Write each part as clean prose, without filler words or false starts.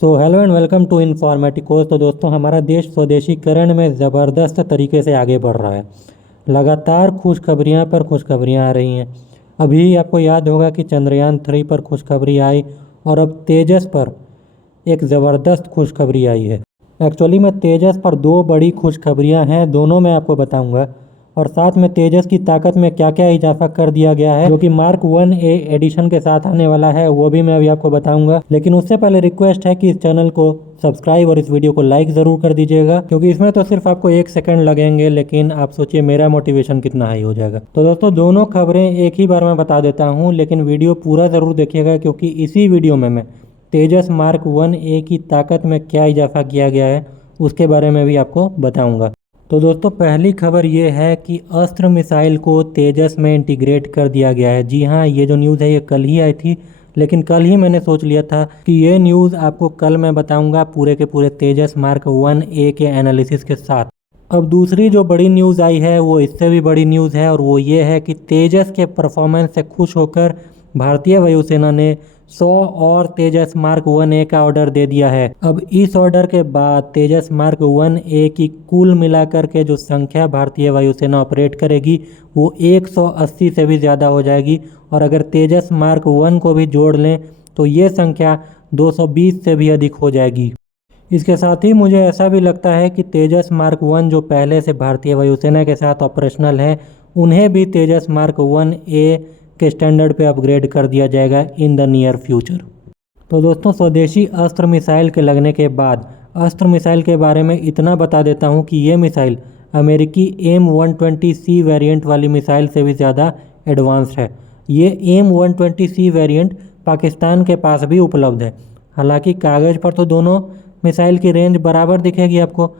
So hello and welcome to informaticos. तो दोस्तों, हमारा देश स्वदेशीकरण में ज़बरदस्त तरीके से आगे बढ़ रहा है। लगातार खुशखबरियाँ पर खुशखबरियाँ आ रही हैं। अभी आपको याद होगा कि चंद्रयान 3 पर खुशखबरी आई और अब तेजस पर एक ज़बरदस्त खुशखबरी आई है। एक्चुअली में तेजस पर दो बड़ी खुशखबरियाँ हैं, दोनों मैं आपको बताऊंगा। और साथ में तेजस की ताकत में क्या क्या इजाफा कर दिया गया है, जो कि Mark 1A एडिशन के साथ आने वाला है, वो भी मैं अभी आपको बताऊंगा। लेकिन उससे पहले रिक्वेस्ट है कि इस चैनल को सब्सक्राइब और इस वीडियो को लाइक ज़रूर कर दीजिएगा, क्योंकि इसमें तो सिर्फ आपको 1 सेकंड लगेंगे, लेकिन आप सोचिए मेरा मोटिवेशन कितना हाई हो जाएगा। तो दोस्तों, दोनों खबरें एक ही बार में बता देता हूँ, लेकिन वीडियो पूरा ज़रूर देखिएगा, क्योंकि इसी वीडियो में मैं तेजस Mark 1A की ताकत में क्या इजाफा किया गया है उसके बारे में भी आपको बताऊंगा। तो दोस्तों, पहली खबर ये है कि अस्त्र मिसाइल को तेजस में इंटीग्रेट कर दिया गया है। जी हाँ, ये जो न्यूज़ है ये कल ही आई थी, लेकिन कल ही मैंने सोच लिया था कि ये न्यूज़ आपको कल मैं बताऊंगा पूरे के पूरे तेजस Mark 1A के एनालिसिस के साथ। अब दूसरी जो बड़ी न्यूज़ आई है वो इससे भी बड़ी न्यूज़ है, और वो ये है कि तेजस के परफॉर्मेंस से खुश होकर भारतीय वायुसेना ने 100 और तेजस Mark 1A का ऑर्डर दे दिया है। अब इस ऑर्डर के बाद तेजस Mark 1A की कुल मिलाकर के जो संख्या भारतीय वायुसेना ऑपरेट करेगी वो 180 से भी ज़्यादा हो जाएगी, और अगर तेजस Mark 1 को भी जोड़ लें तो ये संख्या 220 से भी अधिक हो जाएगी। इसके साथ ही मुझे ऐसा भी लगता है कि तेजस Mark 1 जो पहले से भारतीय वायुसेना के साथ ऑपरेशनल है, उन्हें भी तेजस Mark 1A के स्टैंडर्ड पे अपग्रेड कर दिया जाएगा इन द नियर फ्यूचर। तो दोस्तों, स्वदेशी अस्त्र मिसाइल के लगने के बाद अस्त्र मिसाइल के बारे में इतना बता देता हूँ कि ये मिसाइल अमेरिकी AIM-120C वेरिएंट वाली मिसाइल से भी ज़्यादा एडवांस्ड है। ये AIM-120C वेरिएंट पाकिस्तान के पास भी उपलब्ध है। हालांकि कागज़ पर तो दोनों मिसाइल की रेंज बराबर दिखेगी आपको,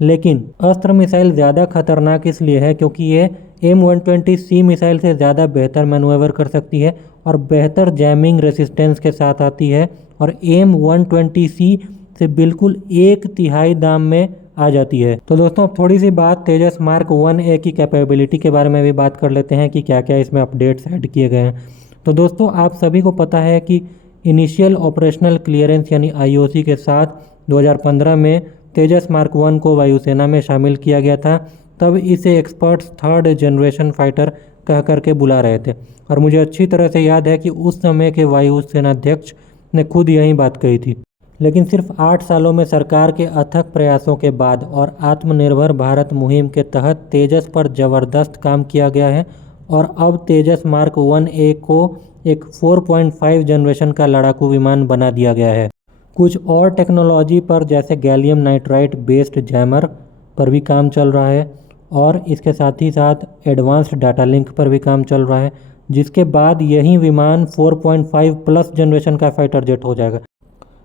लेकिन अस्त्र मिसाइल ज़्यादा खतरनाक इसलिए है क्योंकि ये AIM-120C मिसाइल से ज़्यादा बेहतर मैनूवर कर सकती है और बेहतर जैमिंग रेसिस्टेंस के साथ आती है, और AIM-120C से बिल्कुल 1/3 दाम में आ जाती है। तो दोस्तों, अब थोड़ी सी बात तेजस Mark 1A की कैपेबिलिटी के बारे में भी बात कर लेते हैं कि क्या क्या इसमें अपडेट्स ऐड किए गए हैं। तो दोस्तों, आप सभी को पता है कि इनिशियल ऑपरेशनल क्लियरेंस यानी IOC के साथ 2015 में तेजस Mark 1 को वायुसेना में शामिल किया गया था। तब इसे एक्सपर्ट्स 3rd जनरेशन फाइटर कह करके बुला रहे थे, और मुझे अच्छी तरह से याद है कि उस समय के वायुसेनाध्यक्ष ने खुद यही बात कही थी। लेकिन सिर्फ 8 सालों में सरकार के अथक प्रयासों के बाद और आत्मनिर्भर भारत मुहिम के तहत तेजस पर ज़बरदस्त काम किया गया है, और अब तेजस Mark 1A को एक 4.5 जनरेशन का लड़ाकू विमान बना दिया गया है। कुछ और टेक्नोलॉजी पर जैसे गैलियम नाइट्राइड बेस्ड जैमर पर भी काम चल रहा है, और इसके साथ ही साथ एडवांस्ड डाटा लिंक पर भी काम चल रहा है, जिसके बाद यही विमान 4.5 प्लस जनरेशन का फाइटर जेट हो जाएगा।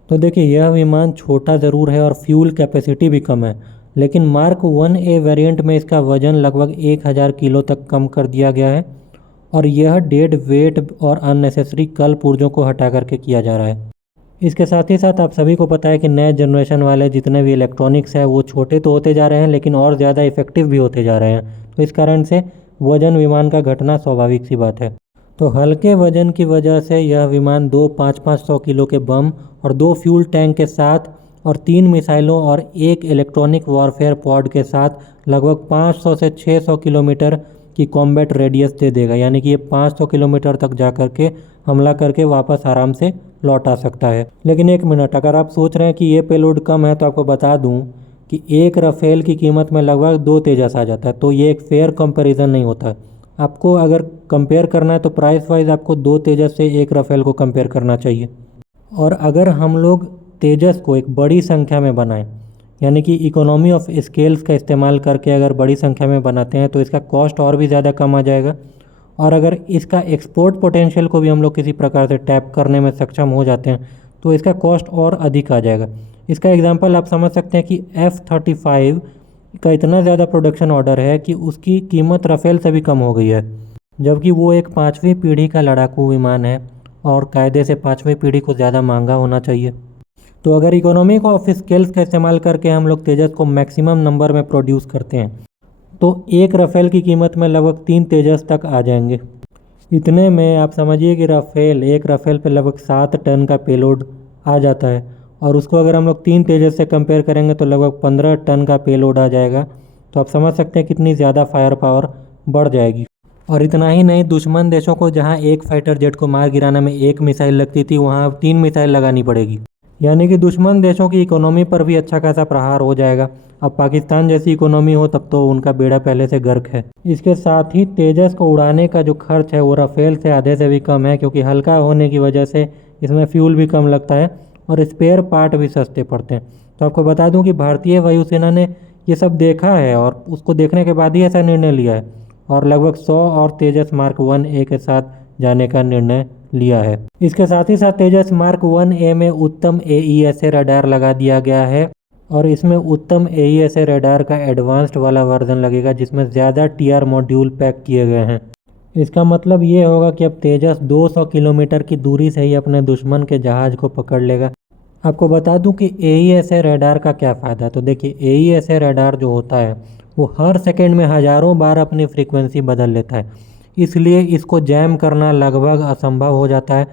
तो देखिए, यह विमान छोटा ज़रूर है और फ्यूल कैपेसिटी भी कम है, लेकिन Mark 1A वेरिएंट में इसका वजन लगभग 1000 किलो तक कम कर दिया गया है, और यह डेड वेट और अननेसेसरी कल पुर्जों को हटा करके किया जा रहा है। इसके साथ ही साथ आप सभी को पता है कि नए जनरेशन वाले जितने भी इलेक्ट्रॉनिक्स है वो छोटे तो होते जा रहे हैं, लेकिन और ज़्यादा इफेक्टिव भी होते जा रहे हैं। तो इस कारण से वजन विमान का घटना स्वाभाविक सी बात है। तो हल्के वजन की वजह से यह विमान 2 500 किलो के बम और 2 फ्यूल टैंक के साथ और 3 मिसाइलों और 1 इलेक्ट्रॉनिक वॉरफेयर पॉड के साथ लगभग 500 से 600 किलोमीटर की कॉम्बैट रेडियस दे देगा, यानी कि ये 500 किलोमीटर तक जा करके हमला करके वापस आराम से लौट आ सकता है। लेकिन एक मिनट, अगर आप सोच रहे हैं कि ये पेलोड कम है तो आपको बता दूं कि एक राफेल की कीमत में लगभग 2 तेजस आ जाता है। तो ये एक फेयर कंपैरिजन नहीं होता। आपको अगर कंपेयर करना है तो प्राइस वाइज आपको 2 तेजस से एक राफेल को कंपेयर करना चाहिए। और अगर हम लोग तेजस को एक बड़ी संख्या में बनाएं, यानी कि इकोनॉमी ऑफ स्केल्स का इस्तेमाल करके अगर बड़ी संख्या में बनाते हैं तो इसका कॉस्ट और भी ज़्यादा कम आ जाएगा, और अगर इसका एक्सपोर्ट पोटेंशियल को भी हम लोग किसी प्रकार से टैप करने में सक्षम हो जाते हैं तो इसका कॉस्ट और अधिक आ जाएगा। इसका एग्जांपल आप समझ सकते हैं कि F-35 का इतना ज़्यादा प्रोडक्शन ऑर्डर है कि उसकी कीमत राफेल से भी कम हो गई है, जबकि वो एक 5वीं पीढ़ी का लड़ाकू विमान है और कायदे से 5वीं पीढ़ी को ज़्यादा महंगा होना चाहिए। तो अगर इकोनॉमी ऑफ स्केल्स का इस्तेमाल करके हम लोग तेजस को मैक्सिमम नंबर में प्रोड्यूस करते हैं तो एक राफेल की कीमत में लगभग 3 तेजस तक आ जाएंगे। इतने में आप समझिए कि एक राफेल पे लगभग 7 टन का पेलोड आ जाता है, और उसको अगर हम लोग 3 तेजस से कंपेयर करेंगे तो लगभग 15 टन का पेलोड आ जाएगा। तो आप समझ सकते हैं कितनी ज़्यादा फायर पावर बढ़ जाएगी। और इतना ही नहीं, दुश्मन देशों को जहां एक फाइटर जेट को मार गिराने में 1 मिसाइल लगती थी, वहां अब 3 मिसाइल लगानी पड़ेगी। यानी कि दुश्मन देशों की इकोनॉमी पर भी अच्छा खासा प्रहार हो जाएगा। अब पाकिस्तान जैसी इकोनॉमी हो तब तो उनका बेड़ा पहले से गर्क है। इसके साथ ही तेजस को उड़ाने का जो खर्च है वो राफेल से आधे से भी कम है, क्योंकि हल्का होने की वजह से इसमें फ्यूल भी कम लगता है और स्पेयर पार्ट भी सस्ते पड़ते हैं। तो आपको बता दूं कि भारतीय वायुसेना ने ये सब देखा है और उसको देखने के बाद ही ऐसा निर्णय लिया है और लगभग 100 और तेजस मार्क 1A के साथ जाने का निर्णय लिया है। इसके साथ ही साथ तेजस मार्क 1A में उत्तम AESA रडार लगा दिया गया है और इसमें उत्तम AESA रडार का एडवांस्ड वाला वर्जन लगेगा, जिसमें ज़्यादा TR मॉड्यूल पैक किए गए हैं। इसका मतलब ये होगा कि अब तेजस 200 किलोमीटर की दूरी से ही अपने दुश्मन के जहाज़ को पकड़ लेगा। आपको बता दूं कि AESA रडार का क्या फ़ायदा है। तो देखिए, AESA रडार जो होता है वो हर सेकंड में हज़ारों बार अपनी फ्रीक्वेंसी बदल लेता है, इसलिए इसको जैम करना लगभग असंभव हो जाता है।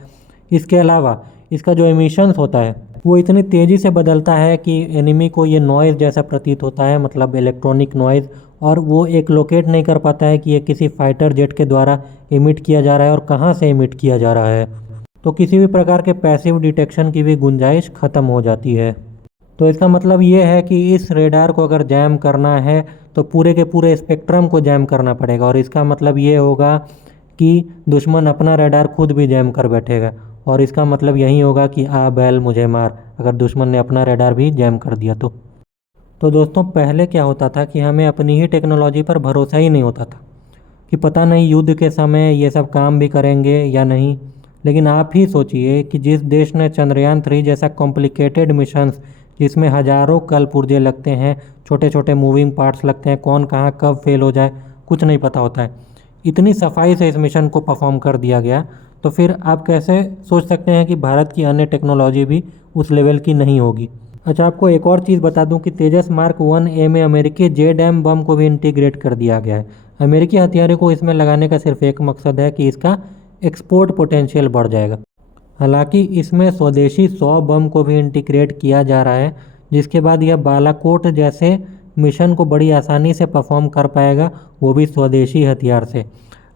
इसके अलावा इसका जो एमिशंस होता है वो इतनी तेज़ी से बदलता है कि एनिमी को ये नॉइज़ जैसा प्रतीत होता है, मतलब इलेक्ट्रॉनिक नॉइज़, और वो एक लोकेट नहीं कर पाता है कि ये किसी फाइटर जेट के द्वारा इमिट किया जा रहा है और कहाँ से इमिट किया जा रहा है। तो किसी भी प्रकार के पैसिव डिटेक्शन की भी गुंजाइश ख़त्म हो जाती है। तो इसका मतलब ये है कि इस रेडार को अगर जैम करना है तो पूरे के पूरे स्पेक्ट्रम को जैम करना पड़ेगा, और इसका मतलब ये होगा कि दुश्मन अपना रेडार खुद भी जैम कर बैठेगा, और इसका मतलब यही होगा कि आ बैल मुझे मार, अगर दुश्मन ने अपना रेडार भी जैम कर दिया तो दोस्तों, पहले क्या होता था कि हमें अपनी ही टेक्नोलॉजी पर भरोसा ही नहीं होता था कि पता नहीं युद्ध के समय ये सब काम भी करेंगे या नहीं। लेकिन आप ही सोचिए कि जिस देश ने चंद्रयान 3 जैसा कॉम्प्लिकेटेड मिशंस, जिसमें हज़ारों कलपुर्जे लगते हैं, छोटे छोटे मूविंग पार्ट्स लगते हैं, कौन कहाँ कब फेल हो जाए कुछ नहीं पता होता है, इतनी सफाई से इस मिशन को परफॉर्म कर दिया गया, तो फिर आप कैसे सोच सकते हैं कि भारत की अन्य टेक्नोलॉजी भी उस लेवल की नहीं होगी। अच्छा, आपको एक और चीज़ बता दूं कि तेजस मार्क 1A में अमेरिकी JDAM बम को भी इंटीग्रेट कर दिया गया है। अमेरिकी हथियारों को इसमें लगाने का सिर्फ एक मकसद है कि इसका एक्सपोर्ट पोटेंशियल बढ़ जाएगा। हालांकि इसमें स्वदेशी 100 बम को भी इंटीग्रेट किया जा रहा है, जिसके बाद यह बालाकोट जैसे मिशन को बड़ी आसानी से परफॉर्म कर पाएगा, वो भी स्वदेशी हथियार से।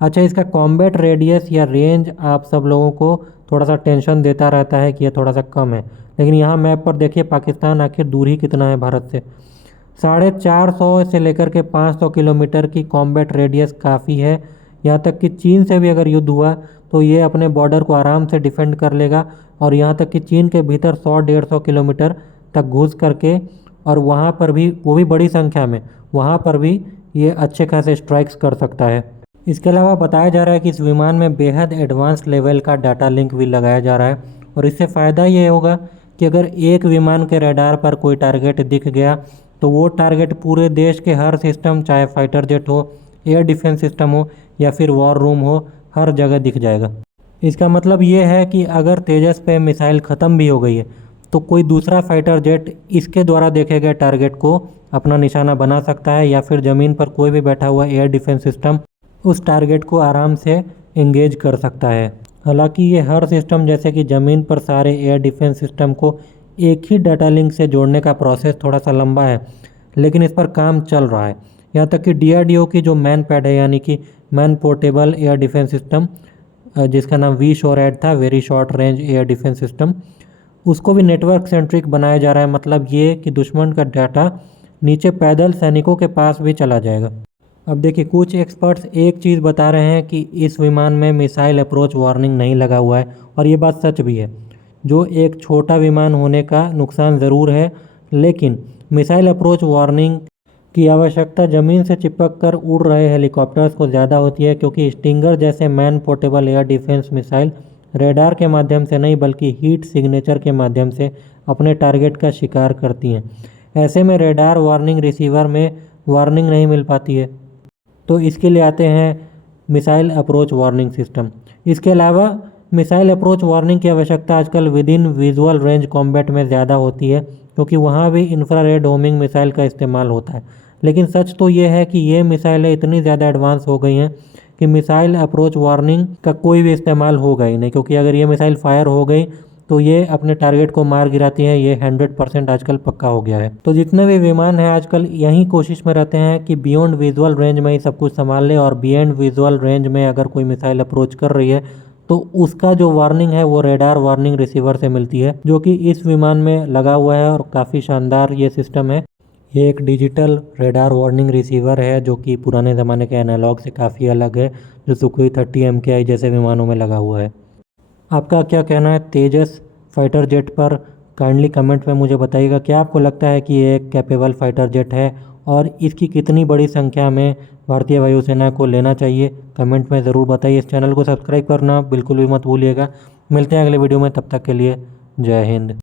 अच्छा, इसका कॉम्बैट रेडियस या रेंज आप सब लोगों को थोड़ा सा टेंशन देता रहता है कि यह थोड़ा सा कम है, लेकिन यहाँ मैप पर देखिए पाकिस्तान आखिर दूर ही कितना है भारत से। 450 से लेकर के 500 किलोमीटर की कॉम्बैट रेडियस काफ़ी है। यहाँ तक कि चीन से भी अगर युद्ध हुआ तो ये अपने बॉर्डर को आराम से डिफेंड कर लेगा, और यहाँ तक कि चीन के भीतर 100-150 किलोमीटर तक घुस करके, और वहाँ पर भी, वो भी बड़ी संख्या में, वहाँ पर भी ये अच्छे खासे स्ट्राइक्स कर सकता है। इसके अलावा बताया जा रहा है कि इस विमान में बेहद एडवांस लेवल का डाटा लिंक भी लगाया जा रहा है, और इससे फ़ायदा ये होगा कि अगर एक विमान के रडार पर कोई टारगेट दिख गया तो वो टारगेट पूरे देश के हर सिस्टम, चाहे फाइटर जेट हो, एयर डिफेंस सिस्टम हो या फिर वॉर रूम हो, हर जगह दिख जाएगा। इसका मतलब ये है कि अगर तेजस पे मिसाइल ख़त्म भी हो गई है तो कोई दूसरा फाइटर जेट इसके द्वारा देखे गए टारगेट को अपना निशाना बना सकता है, या फिर ज़मीन पर कोई भी बैठा हुआ एयर डिफेंस सिस्टम उस टारगेट को आराम से एंगेज कर सकता है। हालांकि ये हर सिस्टम, जैसे कि ज़मीन पर सारे एयर डिफेंस सिस्टम को एक ही डाटा लिंक से जोड़ने का प्रोसेस थोड़ा सा लंबा है, लेकिन इस पर काम चल रहा है। यहाँ तक कि DRDO की जो मैन पैड है, यानी कि man portable air defence system, जिसका नाम VSHORAD था, very short range air defence system, उसको भी नेटवर्क सेंट्रिक बनाया जा रहा है। मतलब ये कि दुश्मन का डाटा नीचे पैदल सैनिकों के पास भी चला जाएगा। अब देखिए, कुछ एक्सपर्ट्स एक चीज़ बता रहे हैं कि इस विमान में मिसाइल अप्रोच वार्निंग नहीं लगा हुआ है, और ये बात सच भी है। जो एक छोटा विमान होने का नुकसान ज़रूर है, लेकिन मिसाइल अप्रोच वार्निंग की आवश्यकता ज़मीन से चिपक कर उड़ रहे हेलीकॉप्टर्स को ज़्यादा होती है, क्योंकि स्टिंगर जैसे man portable air defence missile radar के माध्यम से नहीं बल्कि हीट सिग्नेचर के माध्यम से अपने टारगेट का शिकार करती हैं। ऐसे में रेडार वार्निंग रिसीवर में वार्निंग नहीं मिल पाती है, तो इसके लिए आते हैं मिसाइल अप्रोच वार्निंग सिस्टम। इसके अलावा मिसाइल अप्रोच वार्निंग की आवश्यकता आजकल with in visual range combat में ज़्यादा होती है, क्योंकि वहाँ भी इंफ्रारेड होमिंग मिसाइल का इस्तेमाल होता है। लेकिन सच तो ये है कि ये मिसाइलें इतनी ज़्यादा एडवांस हो गई हैं कि मिसाइल अप्रोच वार्निंग का कोई भी इस्तेमाल होगा ही नहीं, क्योंकि अगर ये मिसाइल फायर हो गई तो ये अपने टारगेट को मार गिराती हैं, ये 100% आजकल पक्का हो गया है। तो जितने भी विमान हैं आजकल यही कोशिश में रहते हैं कि बियॉन्ड विजुअल रेंज में ही सब कुछ संभाल लें, और बियॉन्ड विजुअल रेंज में अगर कोई मिसाइल अप्रोच कर रही है तो उसका जो वार्निंग है वो रेडार वार्निंग रिसीवर से मिलती है, जो कि इस विमान में लगा हुआ है और काफ़ी शानदार ये सिस्टम है। ये एक डिजिटल रेडार वार्निंग रिसीवर है जो कि पुराने ज़माने के एनालॉग से काफ़ी अलग है, जो सुखोई 30 MKI जैसे विमानों में लगा हुआ है। आपका क्या कहना है तेजस फाइटर जेट पर? काइंडली कमेंट में मुझे बताइएगा। क्या आपको लगता है कि ये एक कैपेबल फाइटर जेट है और इसकी कितनी बड़ी संख्या में भारतीय वायुसेना को लेना चाहिए? कमेंट में ज़रूर बताइए। इस चैनल को सब्सक्राइब करना बिल्कुल भी मत भूलिएगा। मिलते हैं अगले वीडियो में, तब तक के लिए जय हिंद।